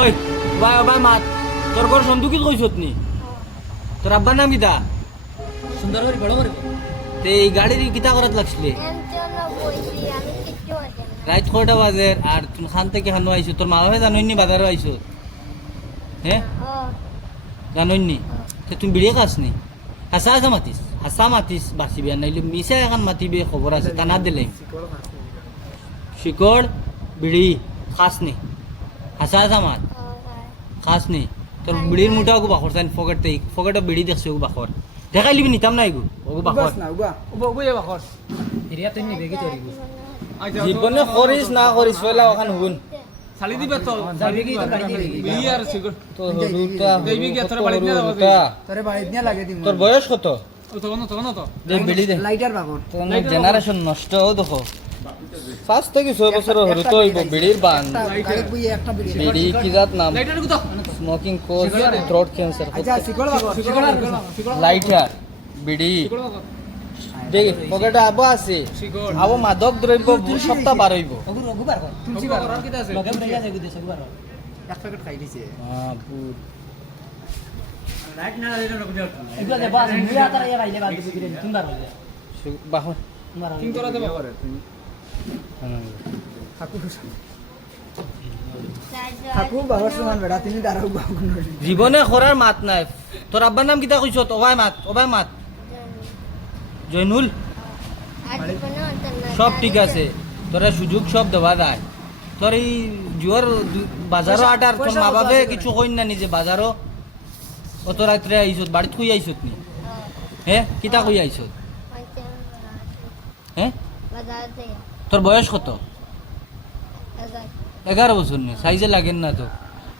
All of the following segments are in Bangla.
ওই বাই বাই মাত তোর ঘর সন্দুকিত কইছত নি তোর আব্বার নাম কিতা সুন্দর করে বড় করে তে এই গাড়ির কিতা করাত লাগছিলে রাত কয়টা বাজে আর তুমি খান থেকে খানো আইছো তোর মা বাবা জানোই নি বাজারও আইছো হ্যাঁ জানোই নি তে তুমি বিড়িয়ে খাস নি হাসা মাতিস বাসিবি আর নাইলে মিশা এখন মাতিবি খবর আছে তা না দিলে শিকড় বিড়ি খাস নি হাসা মাত খাস নি তোর বিড়ির মুঠা ওগু বাখর চাই ফকেটে বিড়ি দেখছে ওগু বাখর দেখাই লিবি নিতাম না এগু ওগু বাখর এরিয়া তুমি বেগি তরিব জীবনে করিস না করিস ফেলা ওখান হুন চালি দিবে তো যাবি কি তো বাড়ি দিবি বিড়ি আর সিগারেট তো হলুটা দেবি কি তোর বাড়ি নিয়ে যাবে তোরে বাড়ি নিয়ে লাগে দিম তোর বয়স কত তখন তো দে বিড়ি দে লাইটার বাগর তোর জেনারেশন নষ্ট ও দেখো পাঁচ থেকে 6 বছর হলো তো হইব বিড়ির বান গাড়ি বই একটা বিড়ি বিড়ি কি জাত নাম লাইটার কত স্মোকিং কোজ থ্রোট ক্যান্সার আচ্ছা সিকল বাগর লাইটার বিড়ি দেখি পকেটে আবো আছে সিগারেট আবো মাদক দ্রব্য সপ্তাহ বার হইব ওগু ওগু বার কর তুলসী বাবা বাগর আর কিটা আছে লগে বইয়া যাবি দেশ ওগু বার কর এক প্যাকেট খাই দিছে রাইট না রে লোক দিও এগুলা দে বাস মুয়া তারা ইয়া বাইলে বাদ দিবি তুমি বার হইলে বাহন তুমি বার কিং করা দেব থাকু বাবার সমান বেড়া তুমি দাঁড়াও বাগুন জীবনে করার মাত নাই তোর আব্বার নাম কিতা কইছ ওবাই মাত জয়নুল সব ঠিক আছে তোরা সুযোগ সব দেওয়া যায় তোর এই জুয়ার বাজারও আটার তোর মা বাবা কিছু কইন না নিজে বাজারও অত রাত্রে আইছত বাড়িত কই আইছত নি হ্যাঁ কিতা কই আইছত হ্যাঁ তোর বয়স কত 11 বছর নে সাইজে লাগেন না তো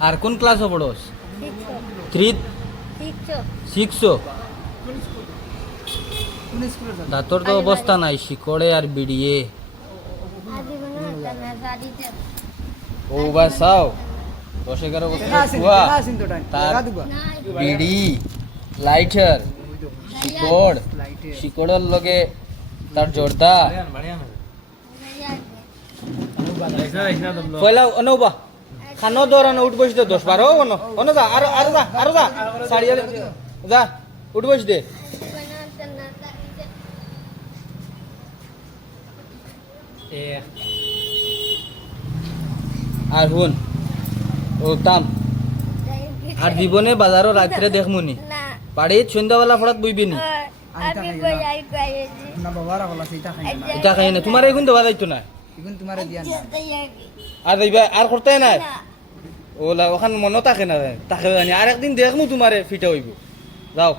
আর কোন ক্লাসে পড়স 3 6 দাঁতর তো অবস্থা নাই শিকড়ে আর বিড়িয়ে ও বা চাও 10-11 বছর বুয়া তার বিড়ি লাইটার শিকড়ের লগে তার জর্দা পয়লা অনৌবা খানো দৌড়ানো উঠ বসে দে 10-12 অনো যা আরো যা সাড়ি যা উঠ বসে দে আর হুন ও তাম আর জীবনে বাজারও রাত্রে দেখমুনি বাড়িত সন্ধ্যাবেলা ফড়াত বইবি নি না বাবার বলা সেইটা খাই না এটা খাই না তোমার এখন দেওয়া যাইতো না এখন তোমারে দিয়া না আর যাইবা আর করতে নাই ওলা ওখান মনে থাকে না তাকে জানি আর একদিন দেখমু তোমারে ফিটা হইব যাও